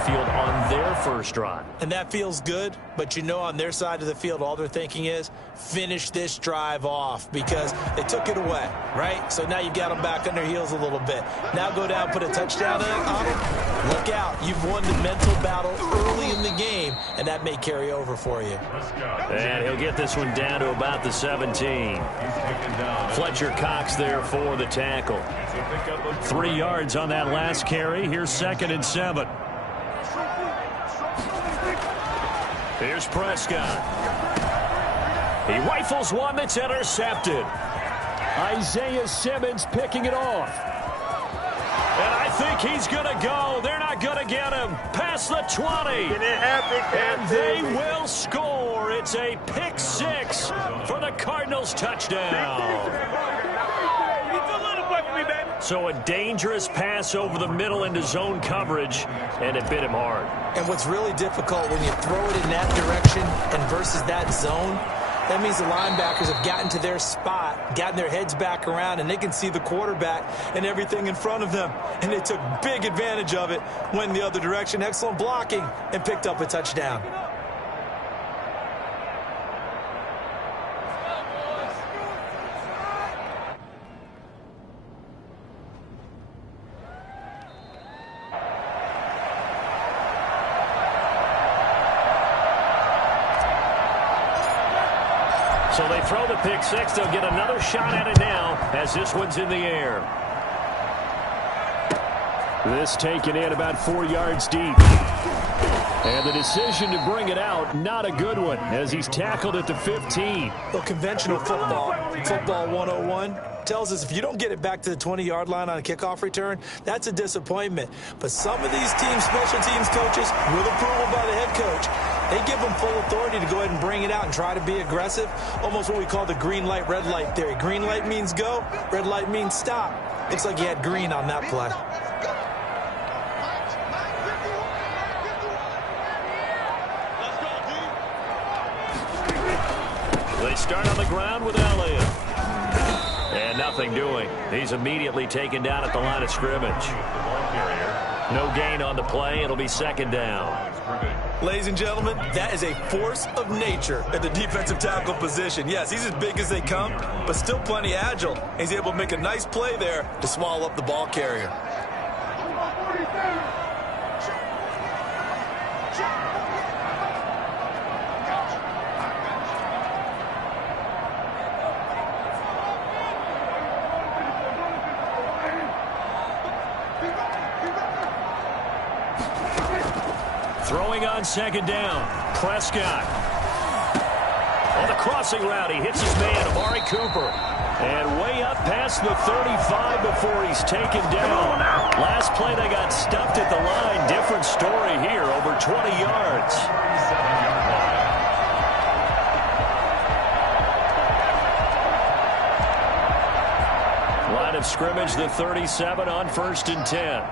field on their first drive. And that feels good, but you know on their side of the field, all they're thinking is finish this drive off because they took it away, right? So now you've got them back on their heels a little bit. Now go down, put a touchdown on them. Look out. You've won the mental battle early in the game, and that may carry over for you. And he'll get this one down to about the 17. Fletcher Cox there for the tackle. 3 yards on that last carry. Here's 2nd and 7. Here's Prescott. He rifles one that's intercepted. Isaiah Simmons picking it off. And I think he's going to go. They're not going to get him. Past the 20. And they will score. It's a pick 6 for the Cardinals touchdown. So a dangerous pass over the middle into zone coverage, and it bit him hard. And what's really difficult when you throw it in that direction and versus that zone, that means the linebackers have gotten to their spot, gotten their heads back around, and they can see the quarterback and everything in front of them. And they took big advantage of it, went the other direction, excellent blocking, and picked up a touchdown. So they throw the pick 6. They'll get another shot at it now as this one's in the air. This taken in about 4 yards deep. And the decision to bring it out, not a good one, as he's tackled at the 15. Well, conventional football 101, tells us if you don't get it back to the 20-yard line on a kickoff return, that's a disappointment. But some of these teams, special teams coaches, with approval by the head coach, they give them full authority to go ahead and bring it out and try to be aggressive, almost what we call the green light, red light theory. Green light means go, red light means stop. Looks like he had green on that play. They start on the ground with Elliott. And nothing doing. He's immediately taken down at the line of scrimmage. No gain on the play. It'll be 2nd down. Ladies and gentlemen, that is a force of nature at the defensive tackle position. Yes, he's as big as they come, but still plenty agile. He's able to make a nice play there to swallow up the ball carrier. Throwing on 2nd down. Prescott. On the crossing route, he hits his man, Amari Cooper. And way up past the 35 before he's taken down. Last play, they got stuffed at the line. Different story here, over 20 yards. Line of scrimmage, the 37 on 1st and 10.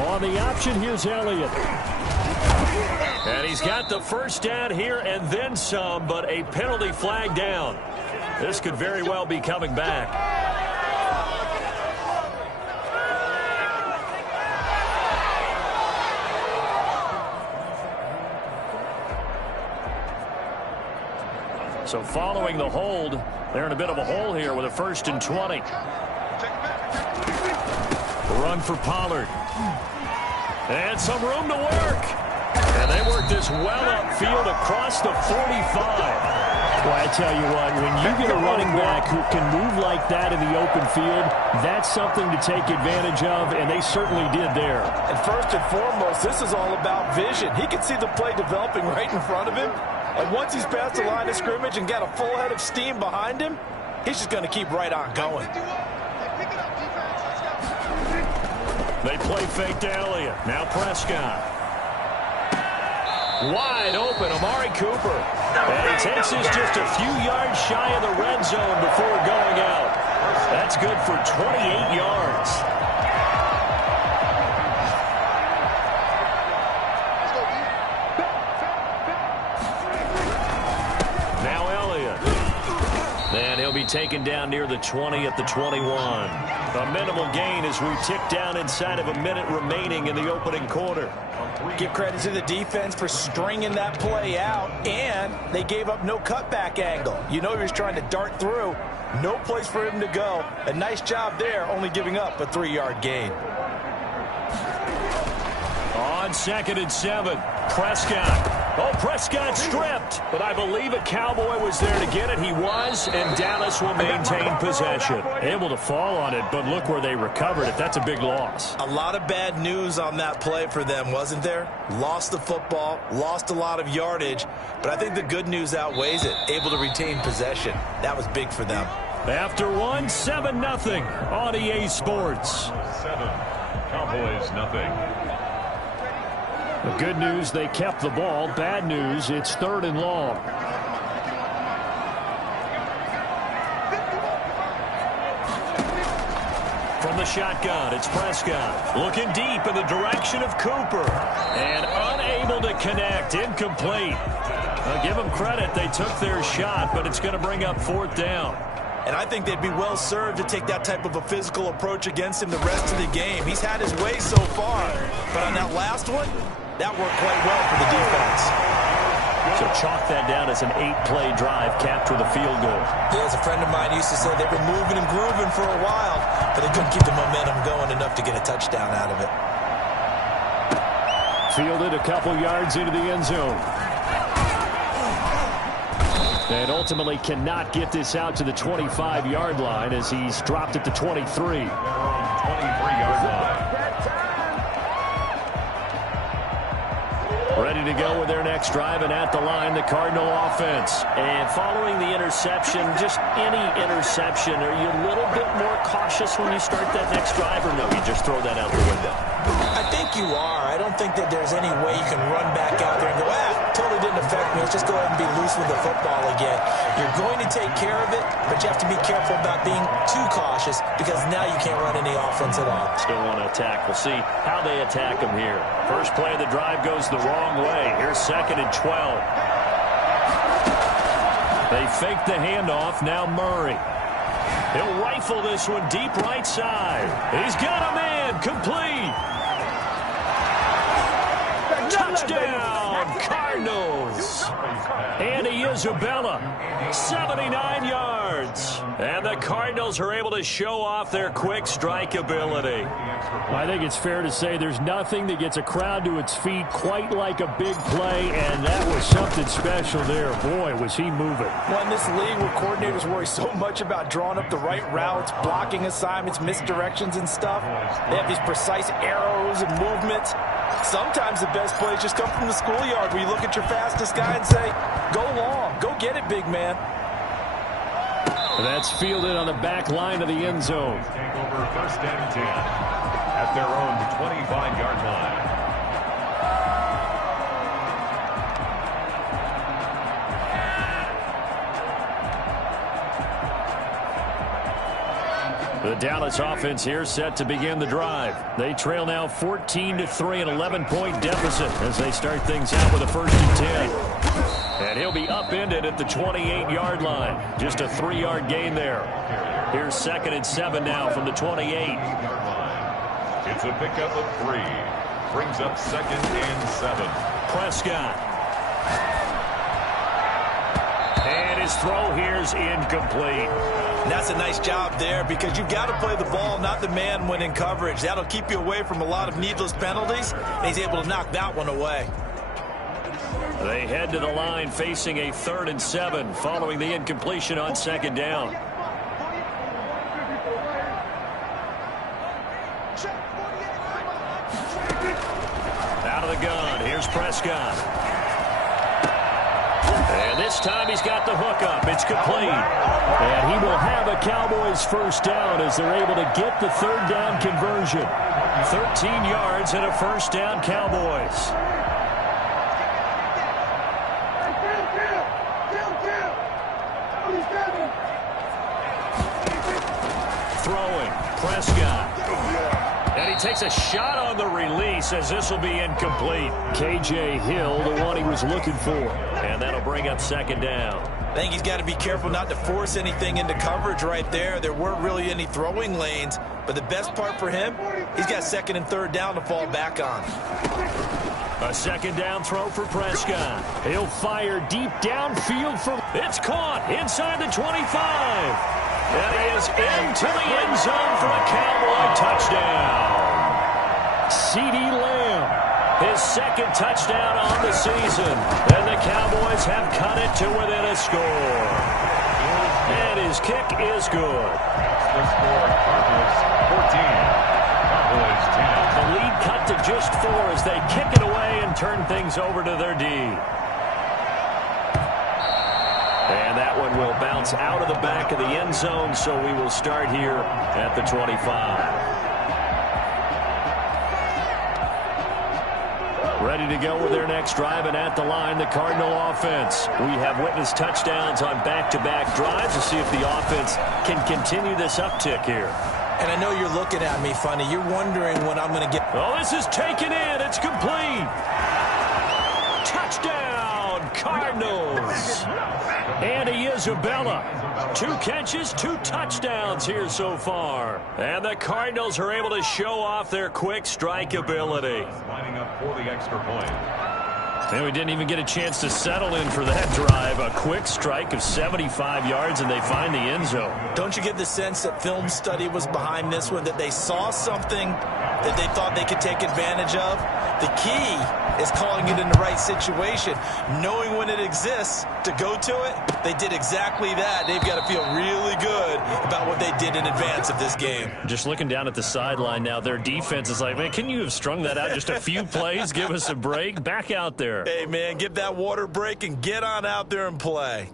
On the option, here's Elliott. And he's got the first down here and then some, but a penalty flag down. This could very well be coming back. So following the hold, they're in a bit of a hole here with a 1st and 20. Run for Pollard. And some room to work. And they work this well upfield across the 45. Well, I tell you what, when you get a running back who can move like that in the open field, that's something to take advantage of, and they certainly did there. And first and foremost, this is all about vision. He can see the play developing right in front of him. And once he's past the line of scrimmage and got a full head of steam behind him, he's just going to keep right on going. They play fake to Elliott. Now Prescott. Wide open, Amari Cooper. And he takes this just a few yards shy of the red zone before going out. That's good for 28 yards. he'll be taken down near the 20 at the 21. A minimal gain as we tick down inside of a minute remaining in the opening quarter. Give credit to the defense for stringing that play out, and they gave up no cutback angle. You know he was trying to dart through. No place for him to go. A nice job there, only giving up a 3-yard gain. On 2nd and 7, Prescott. Oh, Prescott stripped, but I believe a Cowboy was there to get it. He was, and Dallas will maintain possession. Able to fall on it, but look where they recovered it. That's a big loss. A lot of bad news on that play for them, wasn't there? Lost the football, lost a lot of yardage, but I think the good news outweighs it. Able to retain possession. That was big for them. After one, 7-0 on EA Sports. 7, Cowboys nothing. The good news, they kept the ball. Bad news, it's 3rd and long. From the shotgun, it's Prescott. Looking deep in the direction of Cooper. And unable to connect. Incomplete. I'll give them credit. They took their shot, but it's going to bring up 4th down. And I think they'd be well served to take that type of a physical approach against him the rest of the game. He's had his way so far. But on that last one, that worked quite well for the defense. So chalk that down as an 8-play drive, capped with a field goal. Yeah, as a friend of mine used to say, they were moving and grooving for a while, but they couldn't keep the momentum going enough to get a touchdown out of it. Fielded a couple yards into the end zone. And ultimately cannot get this out to the 25-yard line as he's dropped it to 23. 23-yard line. Ready to go with their next drive, and at the line, the Cardinal offense. And following the interception, just any interception, are you a little bit more cautious when you start that next drive, or no, you just throw that out the window? I think you are. I don't think that there's any way you can run back out there and go, totally didn't affect me. Let's just go ahead and be loose with the football again. You're going to take care of it, but you have to be careful about being too cautious because now you can't run any offense at all. Still want to attack. We'll see how they attack them here. First play of the drive goes the wrong way. Here's 2nd and 12. They fake the handoff. Now Murray. He'll rifle this one deep right side. He's got a man. Complete. Touchdown, Cardinals. Andy Isabella, 79 yards. And the Cardinals are able to show off their quick strike ability. I think it's fair to say there's nothing that gets a crowd to its feet quite like a big play, and that was something special there. Boy, was he moving. Well, in this league where coordinators worry so much about drawing up the right routes, blocking assignments, misdirections and stuff, they have these precise arrows and movements. Sometimes the best plays just come from the schoolyard where you look at your fastest guy and say, go long, go get it, big man. That's fielded on the back line of the end zone. Take over 1st and 10 at their own 25-yard line. The Dallas offense here set to begin the drive. They trail now 14-3, an 11-point deficit as they start things out with a 1st and 10. And he'll be upended at the 28-yard line. Just a 3-yard gain there. Here's 2nd and 7 now from the 28. It's a pickup of 3. Brings up 2nd and 7. Prescott. And his throw here's incomplete. And that's a nice job there because you've got to play the ball, not the man when in coverage. That'll keep you away from a lot of needless penalties, and he's able to knock that one away. They head to the line facing a 3rd and 7 following the incompletion on 2nd down. Out of the gun, here's Prescott. And this time he's got the hookup. It's complete. And he will have a Cowboys 1st down as they're able to get the 3rd down conversion. 13 yards and a 1st down, Cowboys. Throwing, Prescott. And he takes a shot on the release as this will be incomplete. K.J. Hill, the one he was looking for. And that'll bring up second down. I think he's got to be careful not to force anything into coverage right there. There weren't really any throwing lanes. But the best part for him, he's got second and third down to fall back on. A second down throw for Prescott. He'll fire deep downfield from... It's caught inside the 25. And he is into the end zone for a Cowboy touchdown. CeeDee Lamb, his second touchdown on the season. And the Cowboys have cut it to within a score. And his kick is good. The score, Cardinals 14, Cowboys 10. The lead cut to just 4 as they kick it away and turn things over to their D. And that one will bounce out of the back of the end zone, so we will start here at the 25. Ready to go with their next drive, and at the line, the Cardinal offense. We have witnessed touchdowns on back-to-back drives to see if the offense can continue this uptick here. And I know you're looking at me funny. You're wondering when I'm going to get... Oh, this is taken in. It's complete. Touchdown, Cardinals. Andy Isabella. 2 catches, 2 touchdowns here so far. And the Cardinals are able to show off their quick strike ability. Lining up for the extra point. And we didn't even get a chance to settle in for that drive. A quick strike of 75 yards, and they find the end zone. Don't you get the sense that film study was behind this one, that they saw something that they thought they could take advantage of? The key is calling it in the right situation, knowing when it exists to go to it. They did exactly that. They've got to feel really good about what they did in advance of this game. Just looking down at the sideline now, their defense is like, man, can you have strung that out just a few plays? Give us a break. Back out there. Hey, man, give that water break and get on out there and play.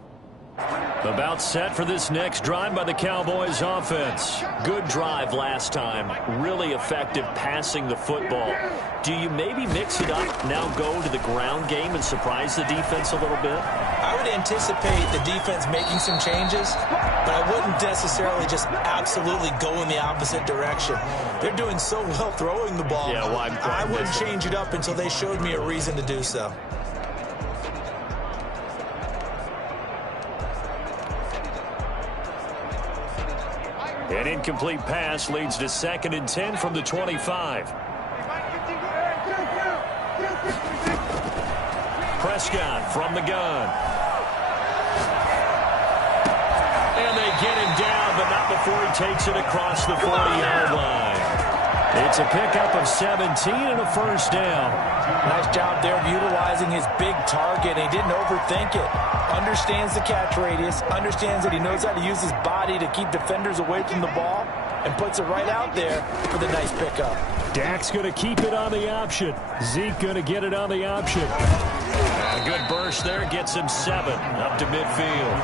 About set for this next drive by the Cowboys offense. Good drive last time. Really effective passing the football. Do you maybe mix it up, now go to the ground game and surprise the defense a little bit? I would anticipate the defense making some changes, but I wouldn't necessarily just absolutely go in the opposite direction. They're doing so well throwing the ball. Yeah, well, I wouldn't change it up until they showed me a reason to do so. An incomplete pass leads to 2nd and 10 from the 25. Prescott from the gun. And they get him down, but not before he takes it across the 40-yard line. It's a pickup of 17 and a first down. Nice job there of utilizing his big target. He didn't overthink it. Understands the catch radius, understands that he knows how to use his body to keep defenders away from the ball, and puts it right out there for the nice pickup. Dak's going to keep it on the option. Zeke going to get it on the option. A good burst there, gets him 7 up to midfield.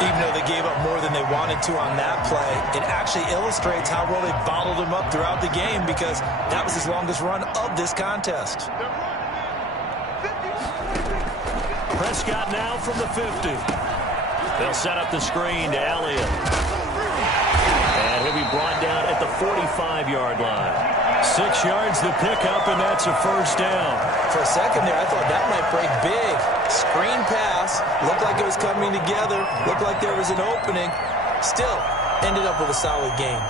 Even though they gave up more than they wanted to on that play, it actually illustrates how well they bottled him up throughout the game, because that was his longest run of this contest. Prescott now from the 50. They'll set up the screen to Elliott. And he'll be brought down at the 45-yard line. 6 yards the pickup, and that's a first down. For a second there, I thought that might break big. Screen pass, looked like it was coming together, looked like there was an opening. Still, ended up with a solid game.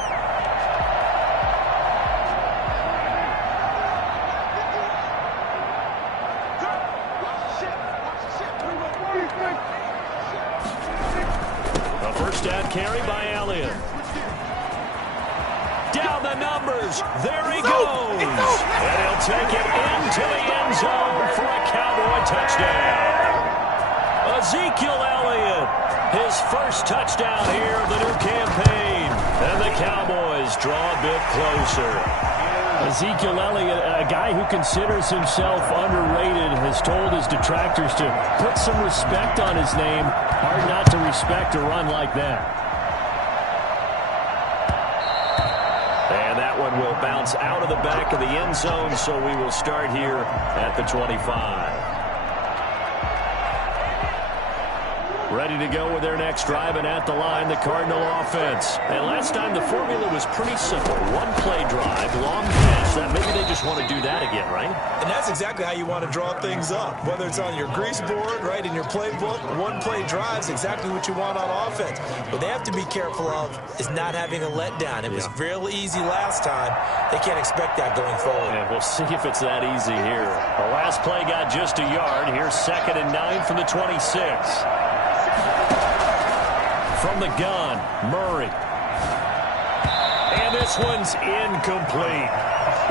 A first down carry by Elliott. Down the numbers. There he goes. And he'll take it into the end zone for a Cowboy touchdown. Ezekiel Elliott, his first touchdown here of the new campaign. And the Cowboys draw a bit closer. Ezekiel Elliott, a guy who considers himself underrated, has told his detractors to put some respect on his name. Hard not to respect a run like that. And that one will bounce out of the back of the end zone, so we will start here at the 25. Ready to go with their next drive, and at the line, the Cardinal offense. And last time, the formula was pretty simple. One-play drive, long pass. Maybe they just want to do that again, right? And that's exactly how you want to draw things up. Whether it's on your grease board, right, in your playbook, one-play drive is exactly what you want on offense. What they have to be careful of is not having a letdown. It was real easy last time. They can't expect that going forward. Yeah, we'll see if it's that easy here. The last play got just a yard. Here's 2nd and 9 from the 26. From the gun, Murray. And this one's incomplete.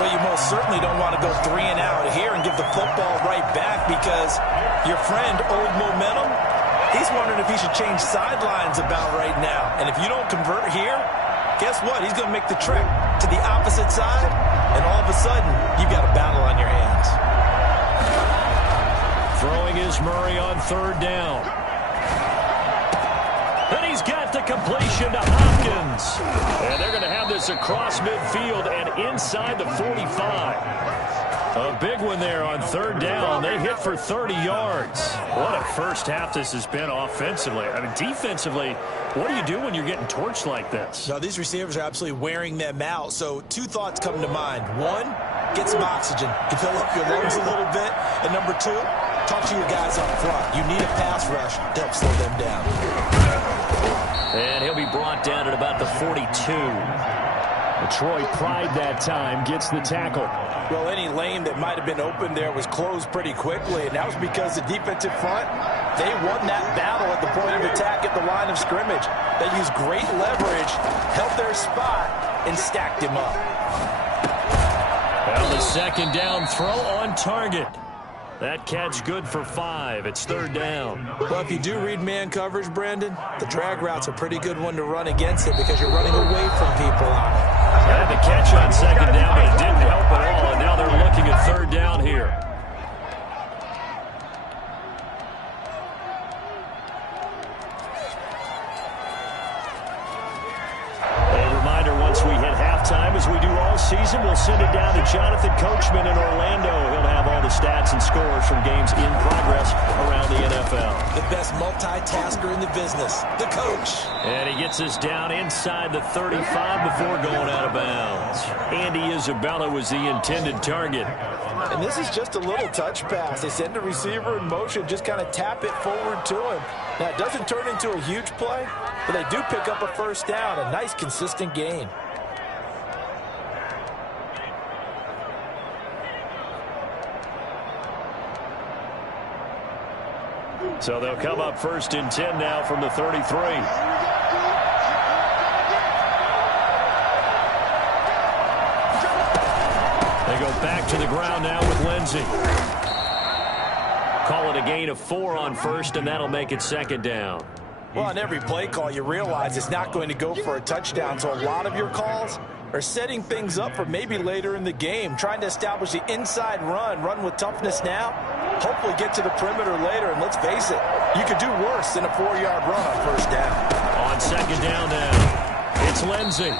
Well, you most certainly don't want to go 3 and out here and give the football right back, because your friend, Old Momentum, he's wondering if he should change sidelines about right now. And if you don't convert here, guess what? He's going to make the trek to the opposite side, and all of a sudden, you've got a battle on your hands. Throwing is Murray on 3rd down. And he's got the completion to Hopkins. And they're going to have this across midfield and inside the 45. A big one there on 3rd down. They hit for 30 yards. What a first half this has been offensively. I mean, defensively, what do you do when you're getting torched like this? Now, these receivers are absolutely wearing them out. So 2 thoughts come to mind. 1, get some oxygen to fill up your lungs a little bit. And number 2, talk to your guys up front. You need a pass rush to help slow them down. And he'll be brought down at about the 42. Detroit Pride that time gets the tackle. Well, any lane that might have been open there was closed pretty quickly, and that was because the defensive front, they won that battle at the point of attack at the line of scrimmage. They used great leverage, held their spot, and stacked him up. Well, the 2nd down throw on target. That catch good for 5. It's 3rd down. Well, if you do read man coverage, Brandon, the drag route's a pretty good one to run against it, because you're running away from people on it. Had the catch on 2nd down, but it didn't help at all, and now they're looking at 3rd down here. Once we hit halftime, as we do all season, we'll send it down to Jonathan Coachman in Orlando. He'll have all the stats and scores from games in progress around the NFL. The best multitasker in the business, the coach. And he gets us down inside the 35 before going out of bounds. Andy Isabella was the intended target. And this is just a little touch pass. They send the receiver in motion, just kind of tap it forward to him. Now, it doesn't turn into a huge play, but they do pick up a 1st down, a nice, consistent gain. So they'll come up 1st and 10 now from the 33. They go back to the ground now with Lindsey. Call it a gain of 4 on 1st, and that'll make it 2nd down. Well, on every play call, you realize it's not going to go for a touchdown, so a lot of your calls are setting things up for maybe later in the game, trying to establish the inside run with toughness now, hopefully get to the perimeter later, and let's face it, you could do worse than a 4-yard run on 1st down. On 2nd down now, it's Lindsey.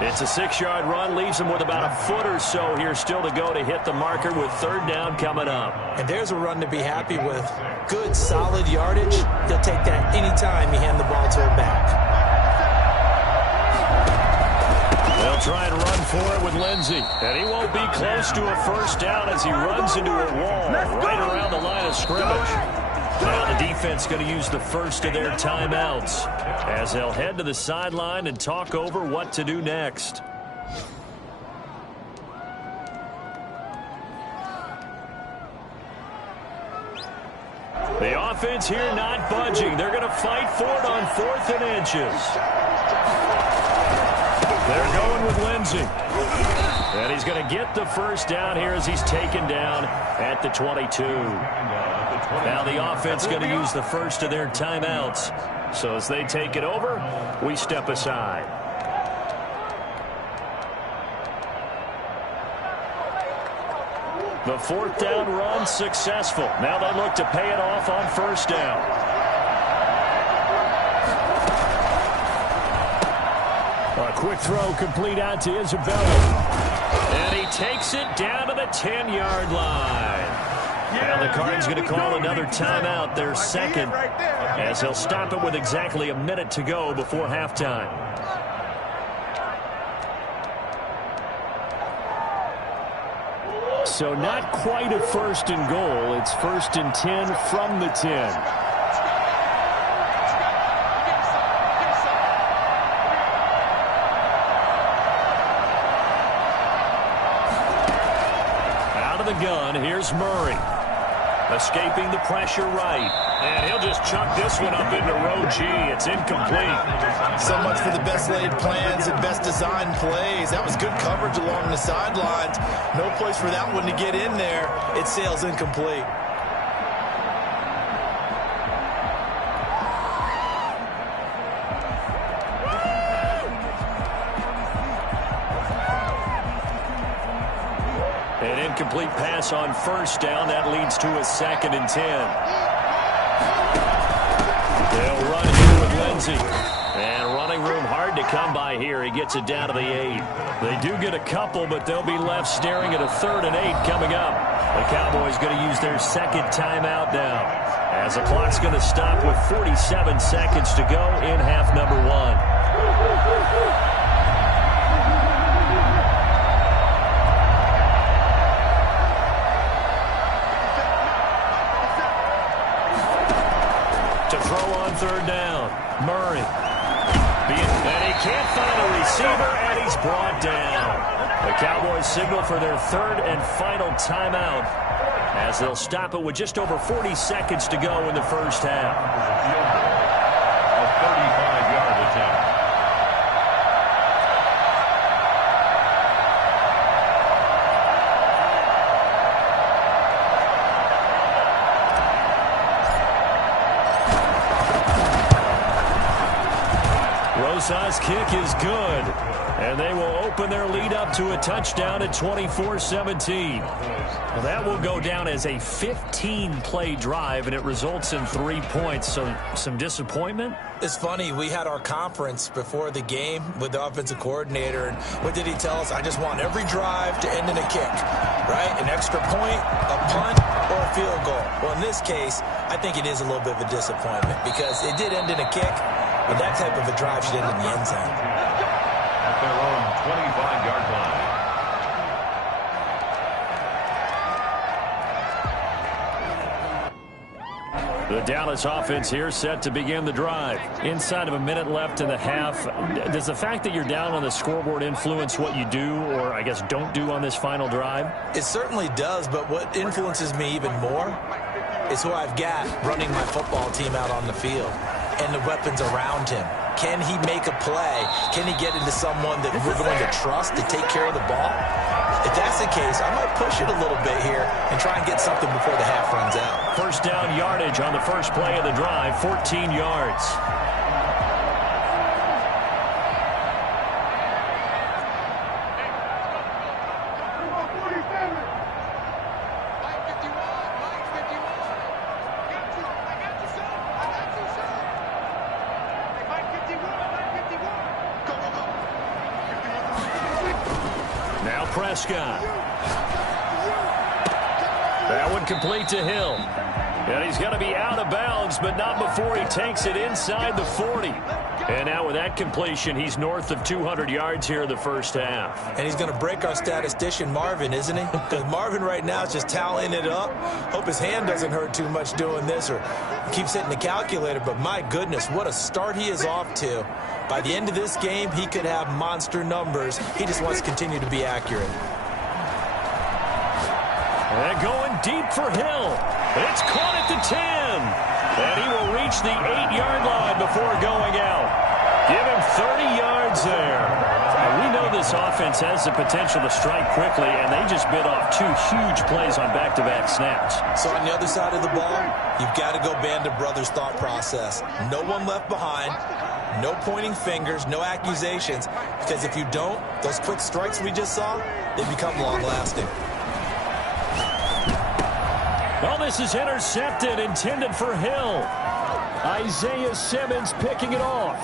It's a 6-yard run, leaves him with about a foot or so here still to go to hit the marker with 3rd down coming up. And there's a run to be happy with. Good, solid yardage. They'll take that anytime you hand the ball to a back. They'll try and run for it with Lindsey. And he won't be close to a 1st down as he runs into a wall right around the line of scrimmage. Now the defense going to use the first of their timeouts as they'll head to the sideline and talk over what to do next. The offense here not budging. They're going to fight for it on 4th and inches. They're going with Lindsey. And he's going to get the 1st down here as he's taken down at the 22. Now the offense going to use the first of their timeouts. So as they take it over, we step aside. The 4th down run successful. Now they look to pay it off on 1st down. A quick throw complete out to Isabella. And he takes it down to the 10-yard line. Now the Card's going to call another timeout, their second, as they'll stop it with exactly a minute to go before halftime. So not quite a first and goal. It's 1st and 10 from the 10. The gun. Here's Murray. Escaping the pressure right. And he'll just chuck this one up into row G. It's incomplete. So much for the best laid plans and best designed plays. That was good coverage along the sidelines. No place for that one to get in there. It sails incomplete. Complete pass on first down. That leads to a 2nd and 10. They'll run here with Lindsey. And running room hard to come by here. He gets it down to the 8. They do get a couple, but they'll be left staring at a 3rd and 8 coming up. The Cowboys going to use their second timeout now, as the clock's going to stop with 47 seconds to go in half number 1. Third down. Murray. And he can't find a receiver, and he's brought down. The Cowboys signal for their 3rd and final timeout, as they'll stop it with just over 40 seconds to go in the first half. A 35-yard attempt. Rosa's kick is good, and they will open their lead up to a touchdown at 24-17. Well, that will go down as a 15-play drive, and it results in 3 points. So some disappointment? It's funny, we had our conference before the game with the offensive coordinator, and what did he tell us? I just want every drive to end in a kick, right? An extra point, a punt, or a field goal. Well, in this case, I think it is a little bit of a disappointment because it did end in a kick. But that type of a drive should end in the end zone. At their own 25-yard line. The Dallas offense here set to begin the drive. Inside of a minute left in the half. Does the fact that you're down on the scoreboard influence what you do, or I guess don't do on this final drive? It certainly does, but what influences me even more is who I've got running my football team out on the field and the weapons around him. Can he make a play? Can he get into someone that we're going to trust to take care of the ball? If that's the case, I might push it a little bit here and try and get something before the half runs out. First down yardage on the first play of the drive, 14 yards. Prescott. That one complete to Hill. And he's going to be out of bounds, but not before he takes it inside the 40. And now with that completion, he's north of 200 yards here in the first half. And he's going to break our statistician, Marvin, isn't he? Because Marvin right now is just tallying it up. Hope his hand doesn't hurt too much doing this or keeps hitting the calculator. But my goodness, what a start he is off to. By the end of this game, he could have monster numbers. He just wants to continue to be accurate. And going deep for Hill. It's caught at the 10. And he will reach the 8-yard line before going out. Give him 30 yards there. And we know this offense has the potential to strike quickly, and they just bit off 2 huge plays on back-to-back snaps. So on the other side of the ball, you've got to go Band of Brothers thought process. No one left behind. No pointing fingers, no accusations, because if you don't, those quick strikes we just saw, they become long-lasting. Well, this is intercepted, intended for Hill. Isaiah Simmons picking it off.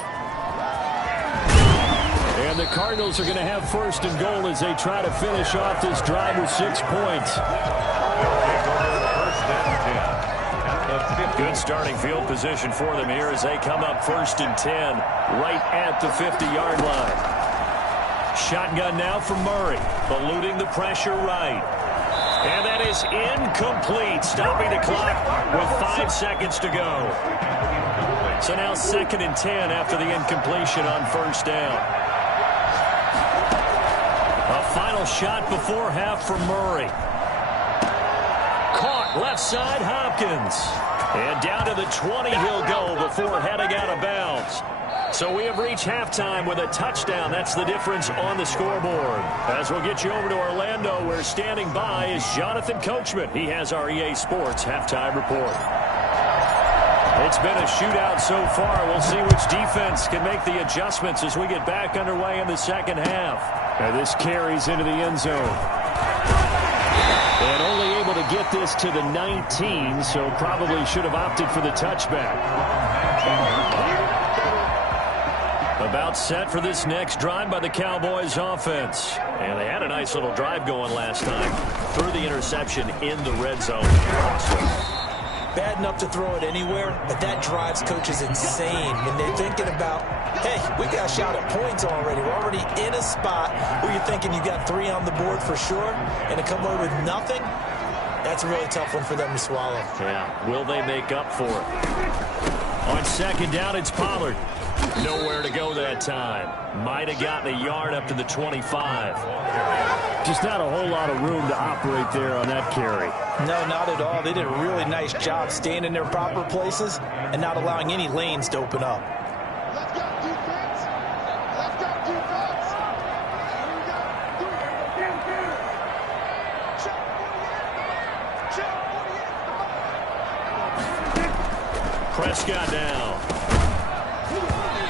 And the Cardinals are going to have first and goal as they try to finish off this drive with 6 points. They'll take over the first the 50. Good starting field position for them here as they come up 1st and 10 right at the 50-yard line. Shotgun now for Murray, eluding the pressure right. And that is incomplete, stopping the clock with 5 seconds to go. So now 2nd and 10 after the incompletion on 1st down. A final shot before half for Murray. Caught left side, Hopkins. And down to the 20 he'll go before heading out of bounds. So we have reached halftime with a touchdown. That's the difference on the scoreboard. As we'll get you over to Orlando, where standing by is Jonathan Coachman. He has our EA Sports halftime report. It's been a shootout so far. We'll see which defense can make the adjustments as we get back underway in the second half. And this carries into the end zone. And only able to get this to the 19, so probably should have opted for the touchback. About set for this next drive by the Cowboys offense. And they had a nice little drive going last time. Threw the interception in the red zone. Bad enough to throw it anywhere, but that drives coaches insane when they're thinking about, hey, we got a shot at points already. We're already in a spot where you're thinking you got 3 on the board for sure, and to come away with nothing, that's a really tough one for them to swallow. Yeah, will they make up for it? On 2nd down, it's Pollard. Nowhere to go that time. Might have gotten a yard up to the 25. Just not a whole lot of room to operate there on that carry. No, not at all. They did a really nice job staying in their proper places and not allowing any lanes to open up. Let's go, defense. Let's go, defense. Prescott down.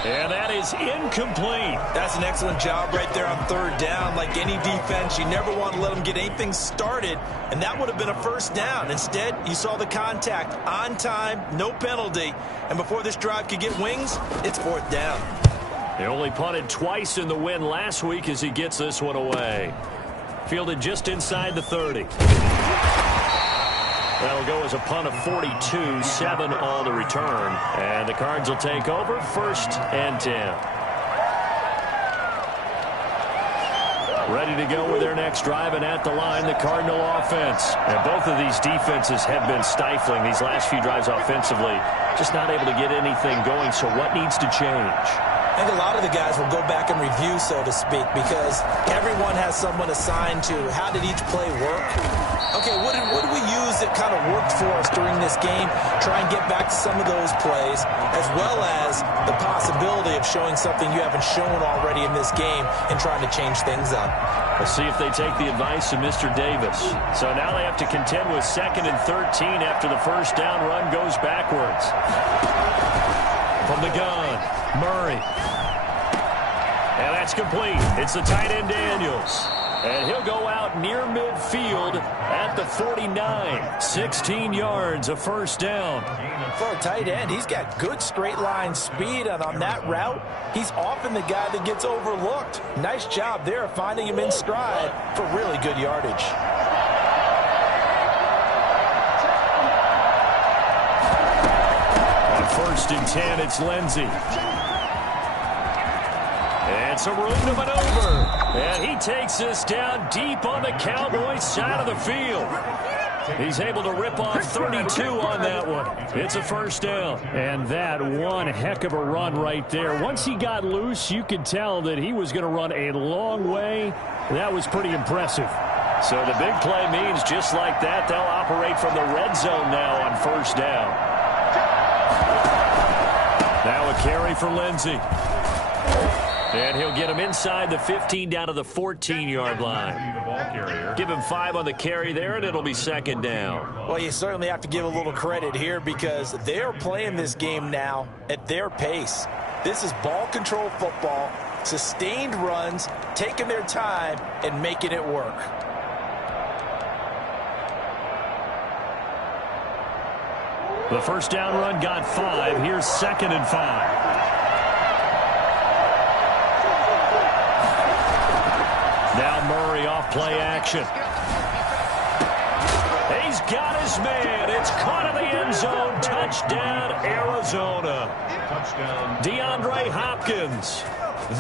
And that is incomplete. That's an excellent job right there on 3rd down. Like any defense, you never want to let them get anything started, and that would have been a 1st down. Instead, you saw the contact on time, no penalty, and before this drive could get wings, it's 4th down. He only punted twice in the win last week as he gets this one away. Fielded just inside the 30. That'll go as a punt of 42, 7 on the return. And the Cards will take over 1st and 10. Ready to go with their next drive, and at the line, the Cardinal offense. And both of these defenses have been stifling these last few drives offensively. Just not able to get anything going, so what needs to change? I think a lot of the guys will go back and review, so to speak, because everyone has someone assigned to how did each play work. Okay, what did we use that kind of worked for us during this game? Try and get back to some of those plays, as well as the possibility of showing something you haven't shown already in this game and trying to change things up. We'll see if they take the advice of Mr. Davis. So now they have to contend with 2nd and 13 after the 1st down run goes backwards. From the gun, Murray. And that's complete. It's the tight end Daniels. And he'll go out near midfield at the 49. 16 yards, a 1st down. For a tight end, he's got good straight line speed, and on that route, he's often the guy that gets overlooked. Nice job there finding him in stride for really good yardage. On 1st and 10, it's Lindsey. And some room to maneuver. And he takes this down deep on the Cowboys side of the field. He's able to rip off 32 on that one. It's a 1st down. And that one heck of a run right there. Once he got loose, you could tell that he was going to run a long way. That was pretty impressive. So the big play means just like that, they'll operate from the red zone now on 1st down. Now a carry for Lindsey. And he'll get him inside the 15 down to the 14-yard line. Give him 5 on the carry there, and it'll be 2nd down. Well, you certainly have to give a little credit here because they're playing this game now at their pace. This is ball control football, sustained runs, taking their time, and making it work. The 1st down run got 5. Here's 2nd and 5. Now Murray off play action. He's He's got his man. It's caught in the end zone. Touchdown, Arizona. Touchdown. DeAndre Hopkins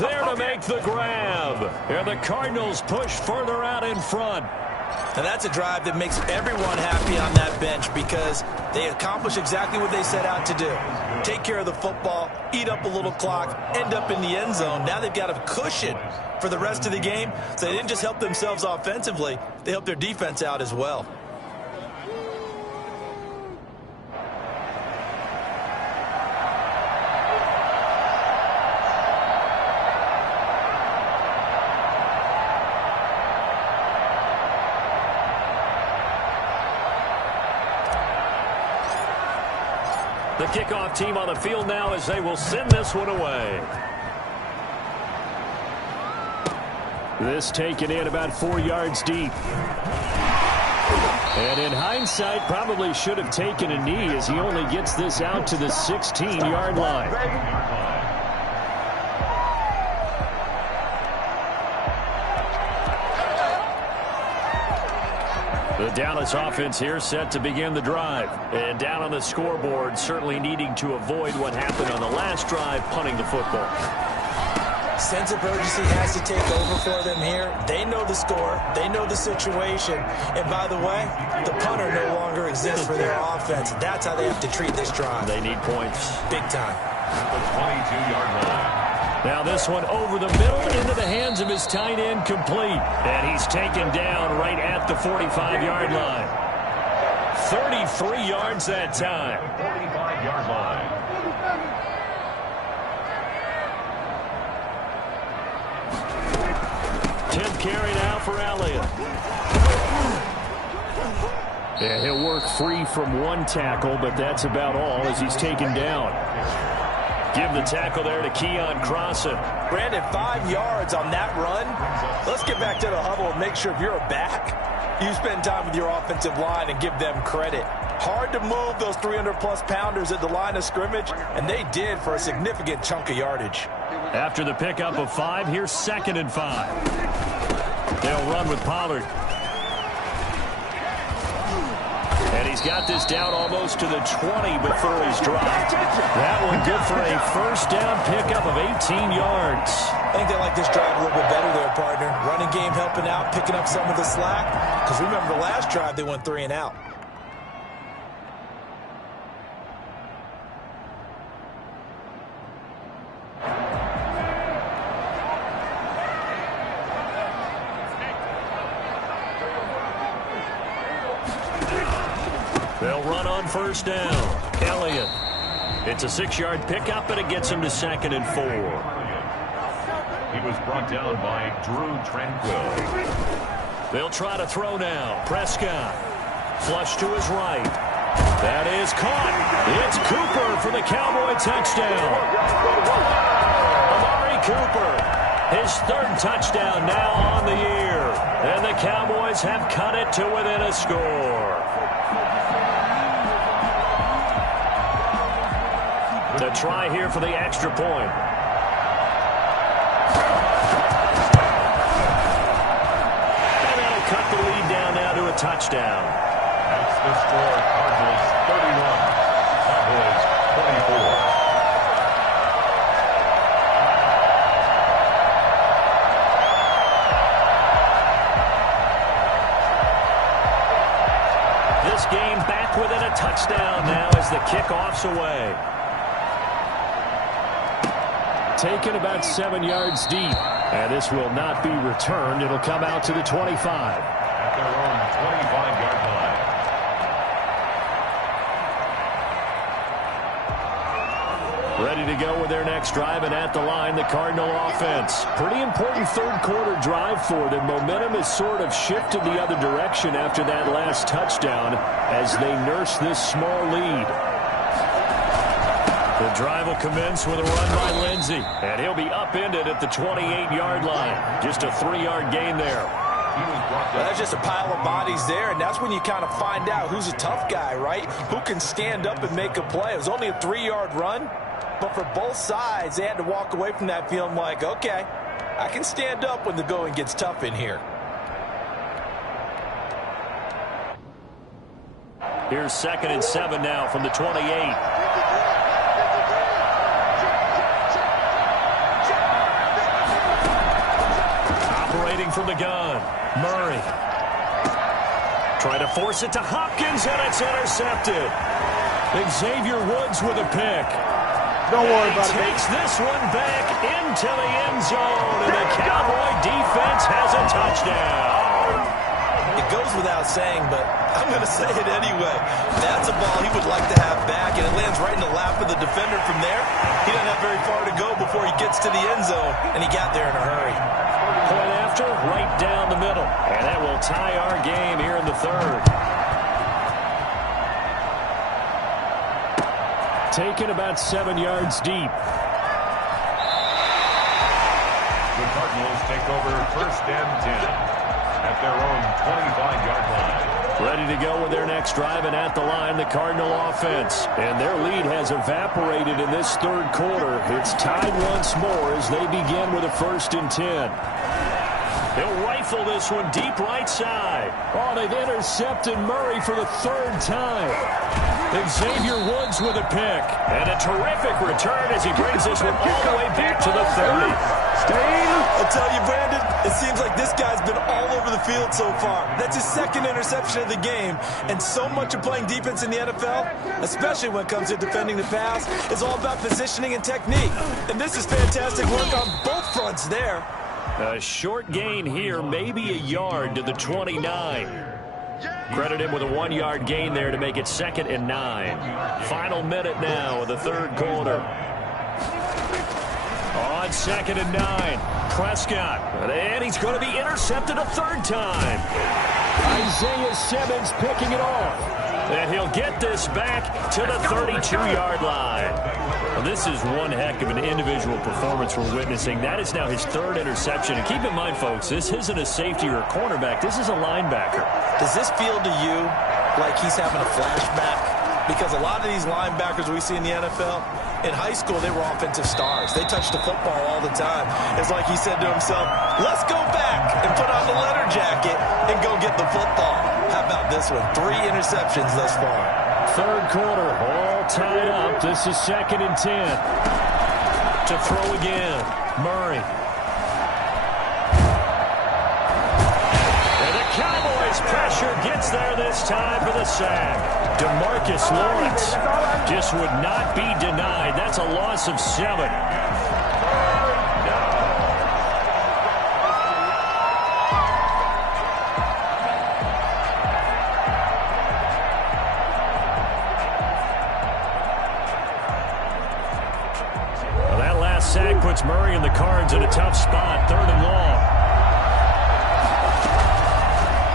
there to make the grab. And the Cardinals push further out in front. And that's a drive that makes everyone happy on that bench because they accomplish exactly what they set out to do. Take care of the football, eat up a little clock, end up in the end zone. Now they've got a cushion for the rest of the game. So they didn't just help themselves offensively, they helped their defense out as well. The kickoff team on the field now as they will send this one away. This taken in about 4 yards deep. And in hindsight, probably should have taken a knee as he only gets this out to the 16-yard line. The Dallas offense here set to begin the drive. And down on the scoreboard, certainly needing to avoid what happened on the last drive, punting the football. Sense of urgency has to take over for them here. They know the score. They know the situation. And by the way, the punter no longer exists for their offense. That's how they have to treat this drive. They need points. Big time. The 22-yard line. Now this one over the middle into the hands of his tight end, complete. And he's taken down right at the 45-yard line. 33 yards that time. 45-yard line. Tenth carry now for Elliott. Yeah, he'll work free from one tackle, but that's about all as he's taken down. Give the tackle there to Keon Crossan. Brandon, 5 yards on that run. Let's get back to the huddle and make sure if you're a back, you spend time with your offensive line and give them credit. Hard to move those 300-plus pounders at the line of scrimmage, and they did for a significant chunk of yardage. After the pickup of 5, here's 2nd and 5. They'll run with Pollard. And he's got this down almost to the 20 before he's dropped. That one good for a first down pickup of 18 yards. I think they like this drive a little bit better there, partner. Running game helping out, picking up some of the slack. Because remember the last drive, they went 3 and out. They'll run on first down. Elliott. It's a 6-yard pickup, and it gets him to 2nd and 4. He was brought down by Drew Tranquill. They'll try to throw now. Prescott. Flush to his right. That is caught. It's Cooper for the Cowboy touchdown. Amari Cooper. His 3rd touchdown now on the year. And the Cowboys have cut it to within a score. The try here for the extra point. And that'll cut the lead down now to a touchdown. That's the score. Cardinals 31. Cowboys 24. This game back within a touchdown now as the kickoff's away. Taken about 7 yards deep. And this will not be returned. It'll come out to the 25. At their own 25-yard line. Ready to go with their next drive, and at the line, the Cardinal offense. Pretty important third-quarter drive for them. Momentum has sort of shifted the other direction after that last touchdown as they nurse this small lead. The drive will commence with a run by Lindsey, and he'll be upended at the 28-yard line. Just a 3-yard gain there. Well, that's just a pile of bodies there, and that's when you kind of find out who's a tough guy, right? Who can stand up and make a play. It was only a 3-yard run, but for both sides, they had to walk away from that feeling like, okay, I can stand up when the going gets tough in here. Here's 2nd and 7 now from the 28. Operating from the gun, Murray. Trying to force it to Hopkins, and it's intercepted. Xavier Woods with a pick. Don't worry about it. He takes this one back into the end zone, and the Cowboy defense has a touchdown. It goes without saying, but I'm going to say it anyway. That's a ball he would like to have back, and it lands right in the lap of the defender from there. He doesn't have very far to go before he gets to the end zone, and he got there in a hurry. Point after, right down the middle. And that will tie our game here in the 3rd. Taken about 7 yards deep. The Cardinals take over 1st and 10 at their own 25-yard line. Ready to go with their next drive, and at the line, the Cardinal offense. And their lead has evaporated in this 3rd quarter. It's tied once more as they begin with a 1st and 10. He'll rifle this one deep right side. Oh, they've intercepted Murray for the 3rd time. Xavier Woods with a pick. And a terrific return as he brings this one all the way back to the 30. I'll tell you, Brandon, it seems like this guy's been all over the field so far. That's his 2nd interception of the game. And so much of playing defense in the NFL, especially when it comes to defending the pass, is all about positioning and technique. And this is fantastic work on both fronts there. A short gain here, maybe a yard to the 29. Credit him with a 1-yard gain there to make it 2nd and 9. Final minute now of the 3rd quarter. On 2nd and 9, Prescott. And he's going to be intercepted a 3rd time. Isaiah Simmons picking it off. And he'll get this back to the 32-yard line. Well, this is one heck of an individual performance we're witnessing. That is now his 3rd interception. And keep in mind, folks, this isn't a safety or a cornerback. This is a linebacker. Does this feel to you like he's having a flashback? Because a lot of these linebackers we see in the NFL, in high school, they were offensive stars. They touched the football all the time. It's like he said to himself, let's go back and put on the leather jacket and go get the football. How about this one? 3 interceptions thus far. 3rd quarter, all tied up. This is 2nd and 10. To throw again, Murray. And the Cowboys pressure gets there this time for the sack. DeMarcus Lawrence just would not be denied. That's a loss of 7. Well, that last sack puts Murray and the Cards in a tough spot. 3rd and long.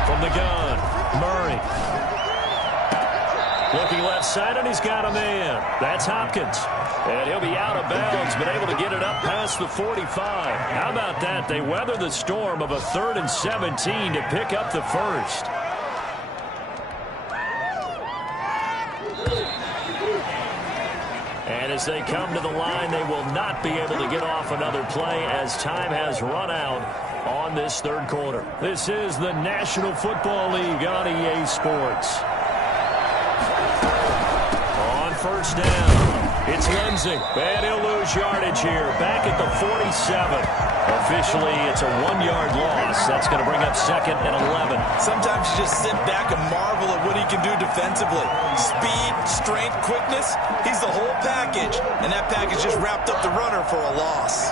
From the gun, Murray. Looking left side, and he's got a man. That's Hopkins. And he'll be out of bounds, but able to get it up past the 45. How about that? They weather the storm of a 3rd and 17 to pick up the 1st. And as they come to the line, they will not be able to get off another play as time has run out on this 3rd quarter. This is the National Football League on EA Sports. On 1st down, it's Lindsey. And he'll lose yardage here. Back at the 47. Officially, it's a 1-yard loss. That's going to bring up 2nd and 11. Sometimes you just sit back and marvel at what he can do defensively. Speed, strength, quickness. He's the whole package. And that package just wrapped up the runner for a loss.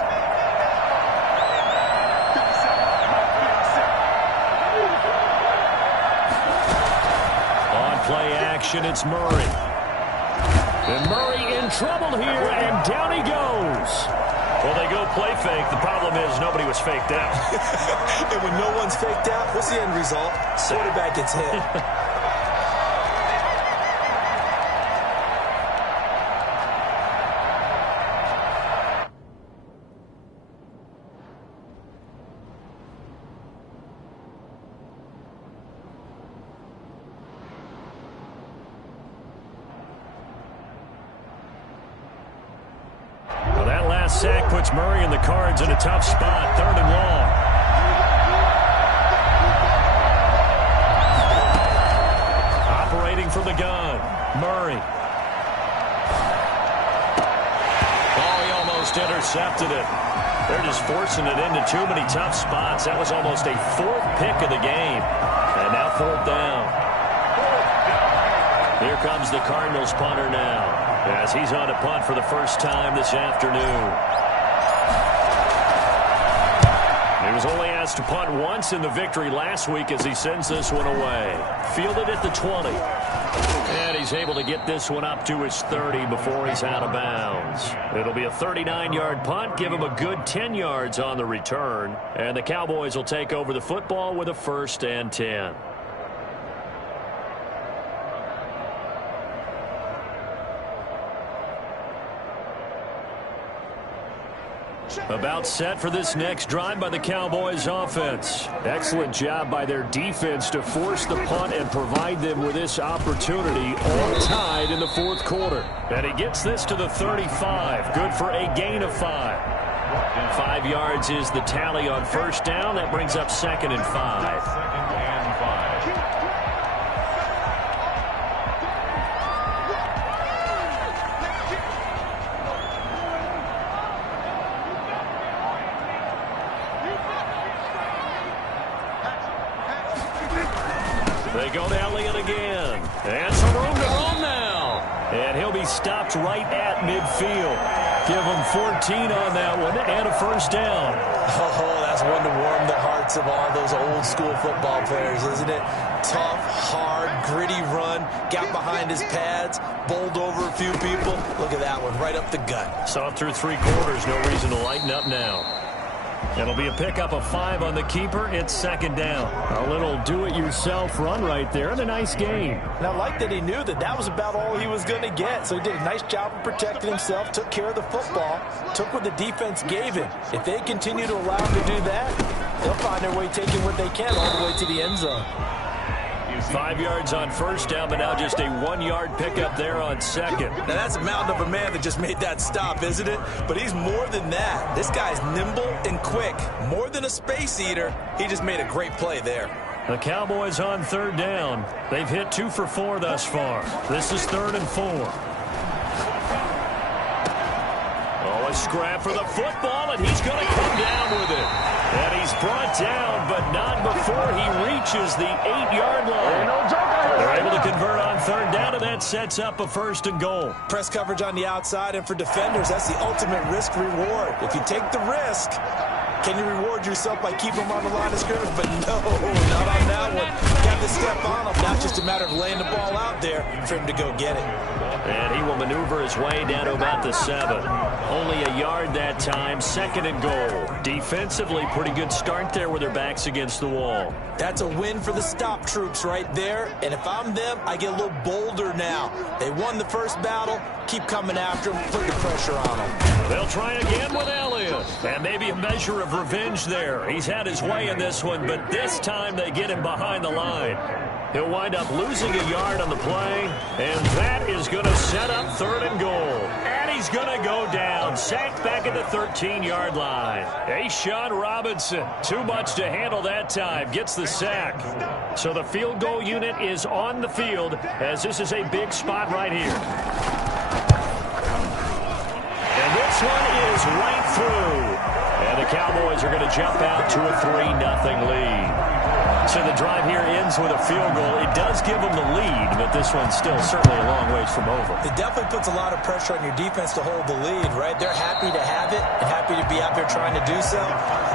On play action, it's Murray. And Murray in trouble here, and down he goes. Well, they go play fake. The problem is nobody was faked out. And when no one's faked out, what's the end result? Quarterback gets hit. Sack puts Murray and the Cards in a tough spot. 3rd and long. Operating Looking from the gun. Murray. Oh, he almost intercepted it. They're just forcing it into too many tough spots. That was almost a fourth pick of the game. And now fourth down. Here comes the Cardinals punter now, as he's on to punt for the first time this afternoon. He was only asked to punt once in the victory last week as he sends this one away. Fielded at the 20. And he's able to get this one up to his 30 before he's out of bounds. It'll be a 39-yard punt, give him a good 10 yards on the return. And the Cowboys will take over the football with a 1st and 10. About set for this next drive by the Cowboys offense. Excellent job by their defense to force the punt and provide them with this opportunity, all tied in the fourth quarter. And he gets this to the 35. Good for a gain of 5. 5 yards is the tally on first down. That brings up 2nd and 5. They go to Elliott again. And some room to roam now. And he'll be stopped right at midfield. Give him 14 on that one and a 1st down. Oh, that's one to warm the hearts of all those old school football players, isn't it? Tough, hard, gritty run. Got behind his pads. Bowled over a few people. Look at that one, right up the gut. Saw through 3 quarters. No reason to lighten up now. It'll be a pickup of 5 on the keeper. It's 2nd down. A little do-it-yourself run right there and a nice gain. And I like that he knew that that was about all he was going to get. So he did a nice job of protecting himself, took care of the football, took what the defense gave him. If they continue to allow him to do that, they'll find their way taking what they can all the way to the end zone. 5 yards on first down, but now just a 1-yard pickup there on 2nd. Now that's a mountain of a man that just made that stop, isn't it? But he's more than that. This guy's nimble and quick. More than a space eater. He just made a great play there. The Cowboys on 3rd down. They've hit 2 for 4 thus far. This is 3rd and 4. Oh, a scrap for the football, and he's going to come down with it. And he's brought down, but not before he reaches the 8-yard line. They're able to convert on 3rd down, and that sets up a 1st and goal. Press coverage on the outside, and for defenders, that's the ultimate risk-reward. If you take the risk, can you reward yourself by keeping them on the line of scrimmage? But no, not on that one. Got to step on him. Not just a matter of laying the ball out there for him to go get it. And he will maneuver his way down to about the 7. Only a yard that time, 2nd and goal. Defensively, pretty good start there with their backs against the wall. That's a win for the stop troops right there. And if I'm them, I get a little bolder now. They won the first battle. Keep coming after them. Put the pressure on them. They'll try again with Elliott. And maybe a measure of revenge there. He's had his way in this one, but this time they get him behind the line. He'll wind up losing a yard on the play, and that is going to set up 3rd and goal. And he's going to go down, sacked back at the 13-yard line. Ashawn Robinson, too much to handle that time, gets the sack. So the field goal unit is on the field, as this is a big spot right here. And this one is right through. And the Cowboys are going to jump out to a 3-0 lead. So the drive here ends with a field goal. It does give them the lead, but this one's still certainly a long ways from over. It definitely puts a lot of pressure on your defense to hold the lead, right? They're happy to have it and happy to be out there trying to do so.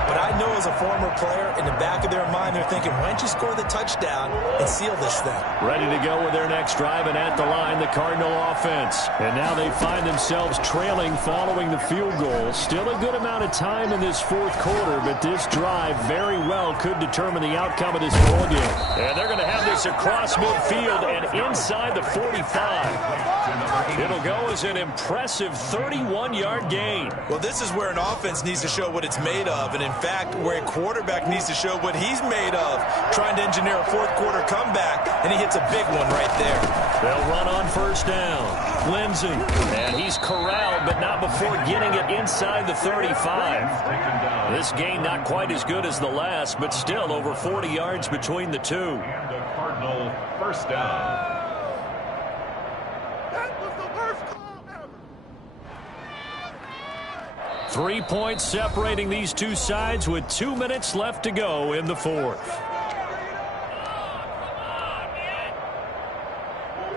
But I know as a former player, in the back of their mind, they're thinking, why don't you score the touchdown and seal this thing? Ready to go with their next drive, and at the line, the Cardinal offense. And now they find themselves trailing following the field goal. Still a good amount of time in this fourth quarter, but this drive very well could determine the outcome of this ball game. And they're going to have this across midfield and inside the 45. It'll go as an impressive 31-yard gain. Well, this is where an offense needs to show what it's made of, and in fact, where a quarterback needs to show what he's made of, trying to engineer a fourth quarter comeback, and he hits a big one right there. They'll run on first down. Lindsey, and he's corralled, but not before getting it inside the 35. This gain not quite as good as the last, but still over 40 yards between the two. And a Cardinal 1st down. 3 points separating these two sides with 2 minutes left to go in the fourth.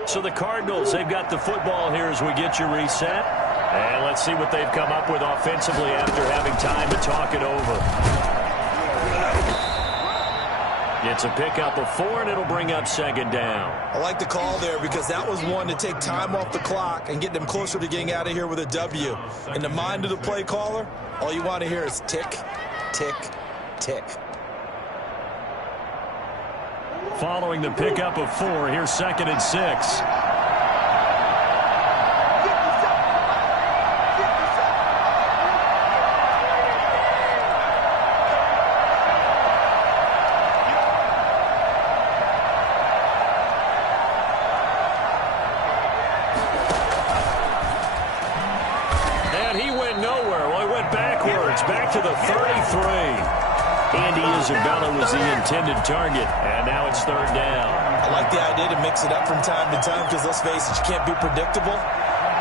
So the Cardinals, they've got the football here as we get you reset. And let's see what they've come up with offensively after having time to talk it over. It's a pickup of 4, and it'll bring up second down. I like the call there because that was one to take time off the clock and get them closer to getting out of here with a W. In the mind of the play caller, all you want to hear is tick, tick, tick. Following the pickup of 4, here's 2nd and 6. Back to the 33. Andy Isabella was the intended target, and now it's 3rd down. I like the idea to mix it up from time to time because, let's face it, you can't be predictable.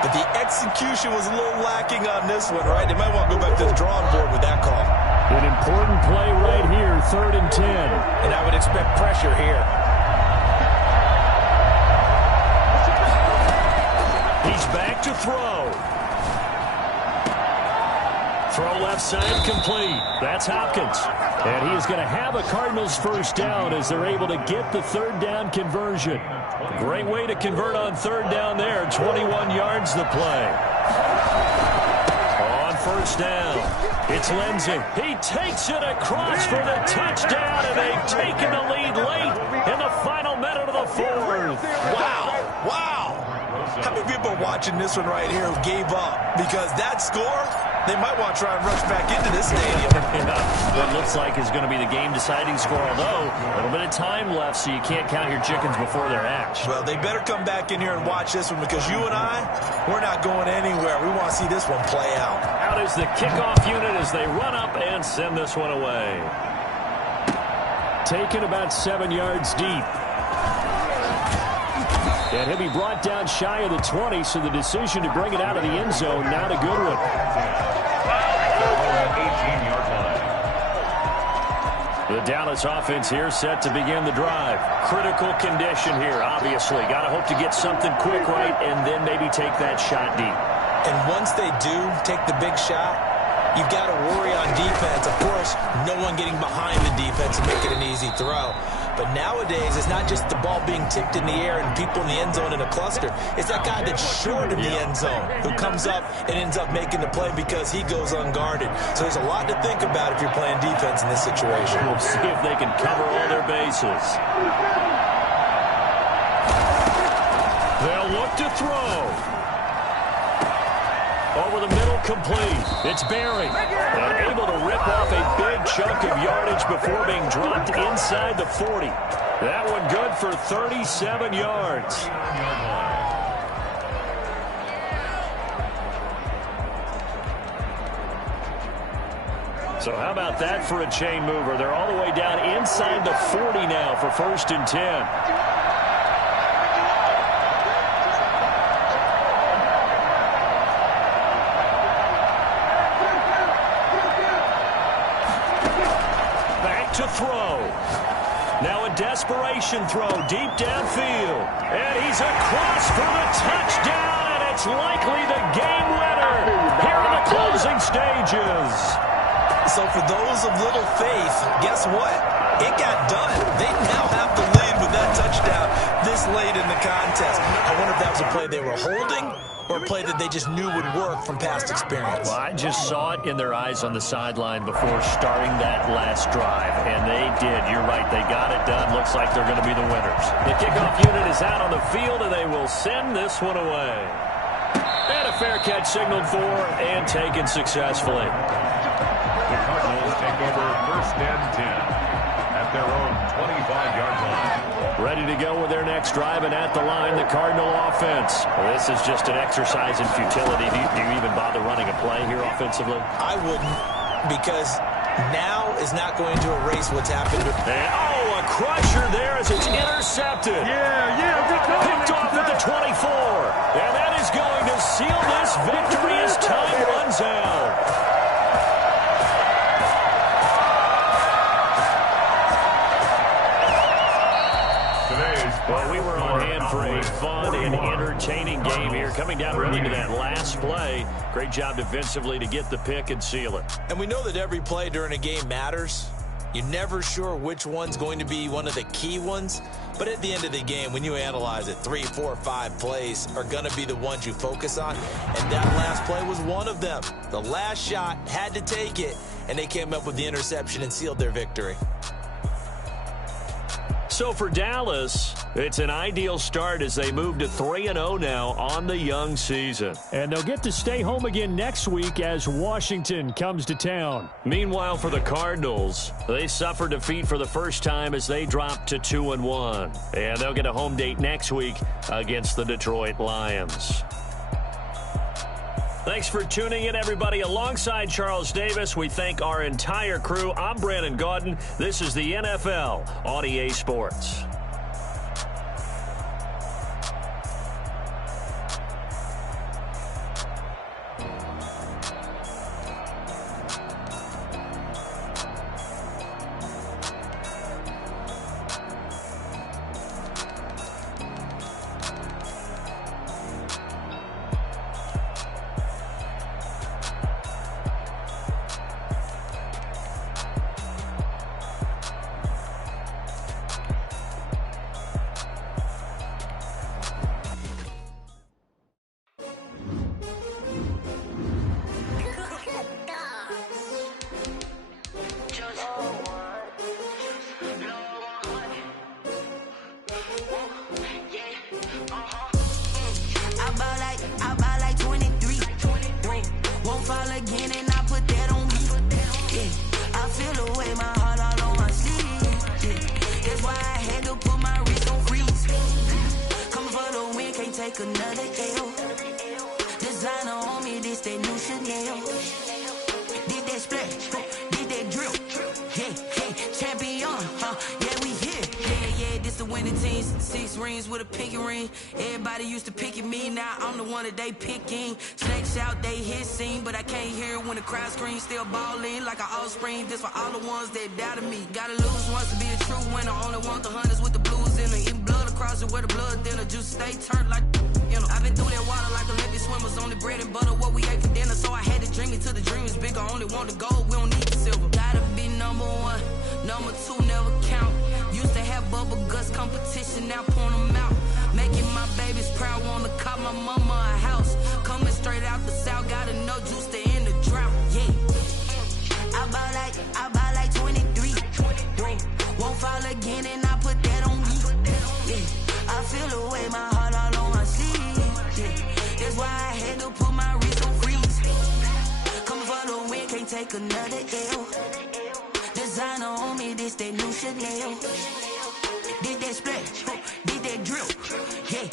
But the execution was a little lacking on this one, right? They might want to go back to the drawing board with that call. An important play right here, 3rd and 10. And I would expect pressure here. He's back to throw. Throw left side complete. That's Hopkins. And he is going to have a Cardinals first down as they're able to get the 3rd down conversion. Great way to convert on 3rd down there. 21 yards the play. On 1st down, it's Lindsey. He takes it across for the touchdown, and they've taken the lead late in the final minute of the 4th. Wow. Wow. How many people are watching this one right here who gave up? Because that score, they might want to try and rush back into this stadium. What looks like is going to be the game-deciding score, although a little bit of time left, so you can't count your chickens before they're hatched. Well, they better come back in here and watch this one because you and I, we're not going anywhere. We want to see this one play out. Out is the kickoff unit as they run up and send this one away. Taken about 7 yards deep. And he'll be brought down shy of the 20, so the decision to bring it out of the end zone, not a good one. 18-yard line. The Dallas offense here set to begin the drive. Critical condition here, obviously. Got to hope to get something quick right and then maybe take that shot deep. And once they do take the big shot, you've got to worry on defense. Of course, no one getting behind the defense and make it an easy throw. But nowadays, it's not just the ball being tipped in the air and people in the end zone in a cluster. It's that guy that's short in the end zone who comes up and ends up making the play because he goes unguarded. So there's a lot to think about if you're playing defense in this situation. We'll see if they can cover all their bases. They'll look to throw. Over the middle, complete. It's Barry. And able to rip off a big chunk of yardage before being dropped inside the 40. That one good for 37 yards. So how about that for a chain mover? They're all the way down inside the 40 now for 1st and 10. To throw. Now a desperation throw deep downfield. And he's across for the touchdown, and it's likely the game winner here in the closing stages. So for those of little faith, guess what? It got done. They now have the lead with that touchdown this late in the contest. I wonder if that was a play they were holding or a play that they just knew would work from past experience. Well, I just saw it in their eyes on the sideline before starting that last drive, and they did. You're right. They got it done. Looks like they're going to be the winners. The kickoff unit is out on the field, and they will send this one away. And a fair catch signaled for and taken successfully. The Cardinals take over 1st and 10 at their own 25-yard line. Ready to go with their next drive, and at the line, the Cardinal offense. Well, this is just an exercise in futility. Do you even bother running a play here offensively? I wouldn't, because now is not going to erase what's happened. And, a crusher there as it's intercepted. Picked off at the 24. And that is going to seal this victory as time runs out. coming down running to that last play. Great job defensively to get the pick and seal it. And we know that every play during a game matters. You're never sure which one's going to be one of the key ones. But at the end of the game, when you analyze it, 3, 4, 5 plays are going to be the ones you focus on. And that last play was one of them. The last shot had to take it, and they came up with the interception and sealed their victory. So for Dallas, it's an ideal start as they move to 3-0 now on the young season. And they'll get to stay home again next week as Washington comes to town. Meanwhile, for the Cardinals, they suffer defeat for the first time as they drop to 2-1. And they'll get a home date next week against the Detroit Lions. Thanks for tuning in, everybody. Alongside Charles Davis, we thank our entire crew. I'm Brandon Gaudin. This is the NFL on EA Sports. They picking snakes out, they hissing, but I can't hear when the crowd screams. Still balling like an offspring. This for all the ones that doubted me. Gotta lose once to be a true winner. Only want the hunters with the blues in it. Eating blood across it where the blood thinner. Juice stay turned like you know. I've been through that water like Olympic swimmers. Only bread and butter what we ate for dinner. So I had to dream it till the dream is bigger. Only want the gold, we don't need the silver. Gotta be number one, number two never count. Used to have bubble guts competition, now point them out. Making my babies proud, wanna call my mama a house. Coming straight out the south, gotta know juice to end the drought. Yeah, I buy like 23. Won't fall again, and I put that on me. Yeah, I feel the way, my heart all on my sleeve. Yeah, that's why I had to put my wrist on freeze. Coming for the win, can't take another L. Designer on me, this that new Chanel. Did that splash, did that drill. Yeah,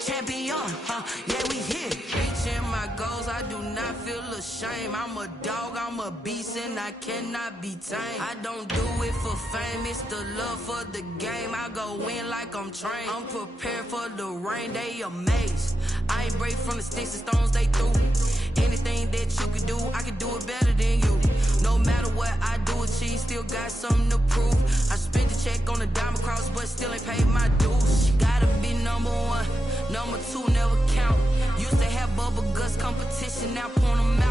champion, yeah, we here. Reaching my goals, I do not feel ashamed. I'm a dog, I'm a beast, and I cannot be tamed. I don't do it for fame, it's the love for the game. I go in like I'm trained. I'm prepared for the rain, they amazed. I ain't break from the sticks and stones they threw. Anything that you could do, I could do it better than you. No matter what I do, achieve, still got something to prove. I spent the check on the diamond cross, but still ain't paid my dues. Gotta be number one, number two never count. Used to have bubble guts competition, now point them out.